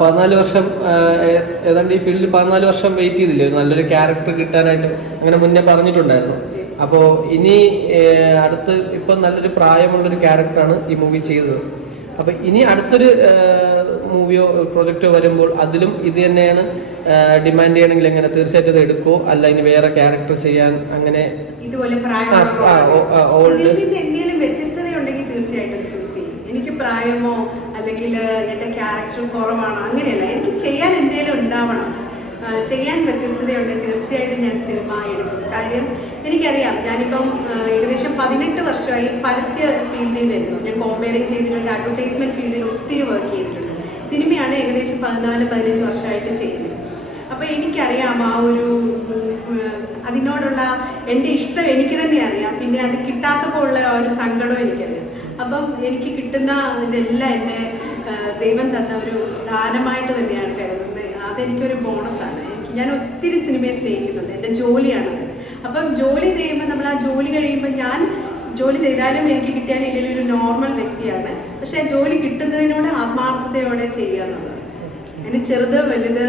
പതിനാല് വർഷം ഏതാണ്ട് ഈ ഫീൽഡിൽ പതിനാല് വർഷം വെയിറ്റ് ചെയ്തില്ലേ? നല്ലൊരു ക്യാരക്ടർ കിട്ടാനായിട്ട് അങ്ങനെ മുന്നേ പറഞ്ഞിട്ടുണ്ടായിരുന്നു. അപ്പോൾ ഇനി അടുത്ത് ഇപ്പം നല്ലൊരു പ്രായമുള്ളൊരു ക്യാരക്ടറാണ് ഈ മൂവി ചെയ്തത്. അപ്പൊ ഇനി അടുത്തൊരു മൂവിയോ പ്രൊജക്റ്റോ വരുമ്പോൾ അതിലും ഇത് തന്നെയാണ് ഡിമാൻഡ് ചെയ്യണമെങ്കിൽ എങ്ങനെ തീർച്ചയായിട്ടും ഇത് എടുക്കോ അല്ല ഇനി വേറെ ക്യാരക്ടർ ചെയ്യാൻ അങ്ങനെ ഇതുപോലെ എന്തെങ്കിലും വ്യത്യസ്തതയുണ്ടെങ്കിൽ തീർച്ചയായിട്ടും ചൂസ് ചെയ്യും. എനിക്ക് പ്രായമോ അല്ലെങ്കിൽ എന്റെ ക്യാരക്ടർ കുറവാണ് അങ്ങനെയല്ല. എനിക്ക് ചെയ്യാൻ എന്തെങ്കിലും ഉണ്ടാവണം. ചെയ്യാൻ വ്യത്യസ്തതയുണ്ട്. തീർച്ചയായിട്ടും ഞാൻ സിനിമ എടുക്കും. കാര്യം എനിക്കറിയാം. ഞാനിപ്പം ഏകദേശം പതിനെട്ട് വർഷമായി പരസ്യ ഫീൽഡിൽ വരുന്നു. ഞാൻ കോമ്പയറിങ് ചെയ്തിട്ടുണ്ട് അഡ്വർടൈസ്മെന്റ് ഫീൽഡിൽ ഒത്തിരി വർക്ക് ചെയ്തിട്ടുണ്ട്. സിനിമയാണ് ഏകദേശം പതിനാല് പതിനഞ്ച് വർഷമായിട്ട് ചെയ്യുന്നത്. അപ്പോൾ എനിക്കറിയാം ആ ഒരു അതിനോടുള്ള എന്റെ ഇഷ്ടം എനിക്ക് തന്നെ അറിയാം. പിന്നെ അത് കിട്ടാത്തപ്പോൾ ഉള്ള ആ ഒരു സങ്കടവും എനിക്കറിയാം. അപ്പം എനിക്ക് കിട്ടുന്ന ഇതെല്ലാം എന്നെ ദൈവം തന്ന ഒരു ദാനമായിട്ട് തന്നെയാണ് കരുതുന്നത്. അതെനിക്കൊരു ബോണസാണ്. എനിക്ക് ഞാൻ ഒത്തിരി സിനിമയെ സ്നേഹിക്കുന്നുണ്ട്. എന്റെ ജോലിയാണത് അപ്പം ജോലി ചെയ്യുമ്പോൾ നമ്മൾ ആ ജോലി കഴിയുമ്പോൾ ഞാൻ ജോലി ചെയ്താലും എനിക്ക് കിട്ടിയാലും ഇല്ലെങ്കിൽ ഒരു നോർമൽ വ്യക്തിയാണ്. പക്ഷെ ജോലി കിട്ടുന്നതിനോട് ആത്മാർത്ഥതയോടെ ചെയ്യുക എന്നുള്ളത്. ചെറുത് വലുത്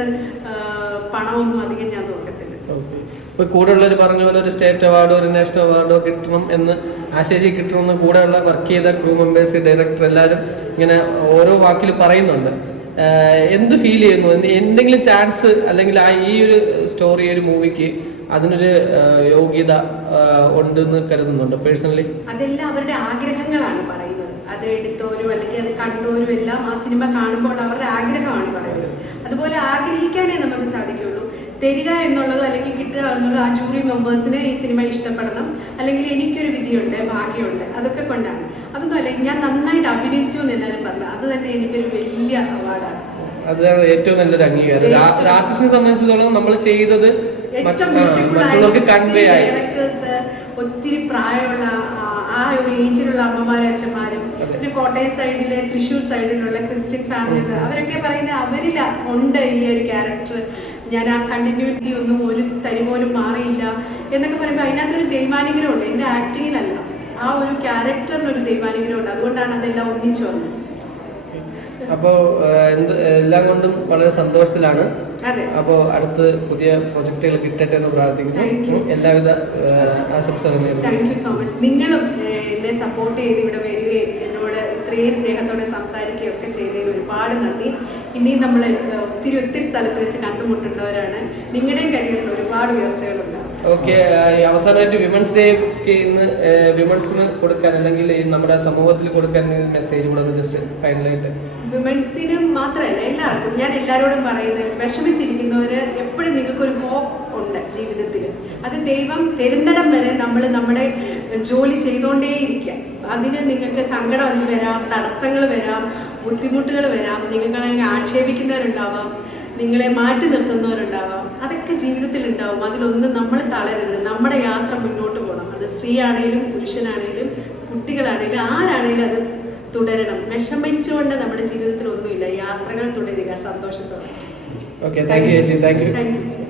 പണമൊന്നും അധികം ഞാൻ നോക്കത്തില്ല. ഇപ്പൊ കൂടെ ഉള്ളവർ പറഞ്ഞ പോലെ ഒരു സ്റ്റേറ്റ് അവാർഡോ ഒരു നാഷണൽ അവാർഡോ കിട്ടണം എന്ന് ആശേഷി കിട്ടണമെന്ന് കൂടെയുള്ള വർക്ക് ചെയ്ത ക്രൂ മെമ്പേഴ്സ് ഡയറക്ടർ എല്ലാവരും ഇങ്ങനെ ഓരോ വാക്കിൽ പറയുന്നുണ്ട്. എന്ത് ഫീൽ ചെയ്യുന്നു? എന്ത്- എന്തെങ്കിലും ചാൻസ് അല്ലെങ്കിൽ ആ ഈ ഒരു സ്റ്റോറി ഒരു മൂവിക്ക് അതിനൊരു യോഗ്യത ഉണ്ട് ഉണ്ടെന്ന് കരുതുന്നുണ്ട് പേഴ്സണലി അതെല്ലാം അവരുടെ ആഗ്രഹങ്ങളാണ് പറയുന്നത്. അത് എടുത്തോരും അല്ലെങ്കിൽ അത് കണ്ടോരും എല്ലാം ആ സിനിമ കാണുമ്പോൾ അവരുടെ ആഗ്രഹമാണ് പറയുന്നത്. അതുപോലെ ആഗ്രഹിക്കാനേ നമുക്ക് തരിക എന്നുള്ളതോ അല്ലെങ്കിൽ കിട്ടുക എന്നുള്ളതോ ആ ജൂറി മെമ്പേഴ്സിന് ഈ സിനിമ ഇഷ്ടപ്പെടണം. അല്ലെങ്കിൽ എനിക്കൊരു വിധിയുണ്ട് ഭാഗ്യമുണ്ട്. അതൊക്കെ കൊണ്ടാണ്. അതൊന്നും അല്ലെങ്കിൽ ഞാൻ നന്നായിട്ട് അഭിനയിച്ചു എന്ന് എല്ലാവരും പറഞ്ഞു. അത് തന്നെ എനിക്കൊരു വലിയ അവാർഡാണ്. അതാണ് ഏറ്റവും നല്ലൊരു അംഗീകാരം. ആർട്ടിസ്റ്റിനെ സംബന്ധിച്ചിടത്തോളം നമ്മൾ ചെയ്തത് മറ്റുള്ളവർക്ക് കൺവേ ആയി. ഒത്തിരി പ്രായമുള്ള ആ- ആ ഒരു ഏജിലുള്ള അമ്മമാരും അച്ഛന്മാരും പിന്നെ കോട്ടയം സൈഡിലെ തൃശ്ശൂർ സൈഡിലുള്ള ക്രിസ്ത്യൻ ഫാമിലി അവരൊക്കെ പറയുന്നത് അവരിൽ ഉണ്ട് ഈ ഒരു ക്യാരക്ടർ ഞാൻ ആ കണ്ടിന്യൂറ്റി ഒന്നും ഒരു തരി പോലും മാറിയില്ല എന്നൊക്കെ പറയുമ്പോൾ അതിനകത്തൊരു ദൈവാനുഗ്രഹമുണ്ട്. എന്റെ ആക്ടിങ്ങിലല്ല ആ ഒരു ക്യാരക്ടറിനൊരു ദൈവാനുഗ്രഹമുണ്ട്. അതുകൊണ്ടാണ് അതെല്ലാം ഒന്നിച്ചു വന്നത്. അപ്പോൾ എന്ത് എല്ലാം കൊണ്ടും വളരെ സന്തോഷത്തിലാണ്. അപ്പോൾ അടുത്ത് പുതിയ പ്രൊജക്റ്റുകൾ കിട്ടട്ടെ എന്ന് പ്രാർത്ഥിക്കുന്നു. എല്ലാവിധ ആശംസകളും താങ്ക് യു സോ മച്ച് നിങ്ങളും എന്നെ സപ്പോർട്ട് ചെയ്ത് ഇവിടെ വരികയും എന്നോട് ഇത്രയും സ്നേഹത്തോടെ സംസാരിക്കുകയും ഒക്കെ ചെയ്തതിന് ഒരുപാട് നന്ദി. ഇനിയും നമ്മൾ ഒത്തിരി ഒത്തിരി സ്ഥലത്ത് വെച്ച് കണ്ടുമുട്ടേണ്ടവരാണ്. നിങ്ങളുടെയും കരിയറിൽ ഒരുപാട് ഉയർച്ചകളുണ്ട്. ഓക്കെ അവസാനമായിട്ട് വിമൻസ് ഡേക്ക് ഇന്ന് വിമൻസിന് കൊടുക്കാൻ അല്ലെങ്കിൽ നമ്മുടെ സമൂഹത്തിൽ കൊടുക്കാൻ മെസ്സേജ് കൂടെ ജസ്റ്റ് ഫൈനലായിട്ട് വിമൻസിന് മാത്രമല്ല എല്ലാവർക്കും. ഞാൻ എല്ലാവരോടും പറയുന്നത് വിഷമിച്ചിരിക്കുന്നവര് എപ്പോഴും നിങ്ങൾക്കൊരു ഹോപ്പ് ഉണ്ട് ജീവിതത്തിൽ അത് ദൈവം തരുന്നിടം വരെ നമ്മൾ നമ്മുടെ ജോലി ചെയ്തുകൊണ്ടേയിരിക്കാം അതിന് നിങ്ങൾക്ക് സങ്കടം അതിൽ വരാം തടസ്സങ്ങൾ വരാം ബുദ്ധിമുട്ടുകൾ വരാം. നിങ്ങളെ ആക്ഷേപിക്കുന്നവരുണ്ടാവാം. നിങ്ങളെ മാറ്റി നിർത്തുന്നവരുണ്ടാവാം. അതൊക്കെ ജീവിതത്തിൽ ഉണ്ടാവും അതിലൊന്നും നമ്മൾ തളരരുത്. നമ്മുടെ യാത്ര മുന്നോട്ട് പോകണം. അത് സ്ത്രീ ആണെങ്കിലും പുരുഷനാണെങ്കിലും കുട്ടികളാണെങ്കിലും ആരാണെങ്കിലും അത് തുടരണം. വിഷമിച്ചുകൊണ്ട് നമ്മുടെ ജീവിതത്തിൽ ഒന്നുമില്ല യാത്രകൾ തുടരുക. സന്തോഷത്തോടെ. Okay thank you thank you thank you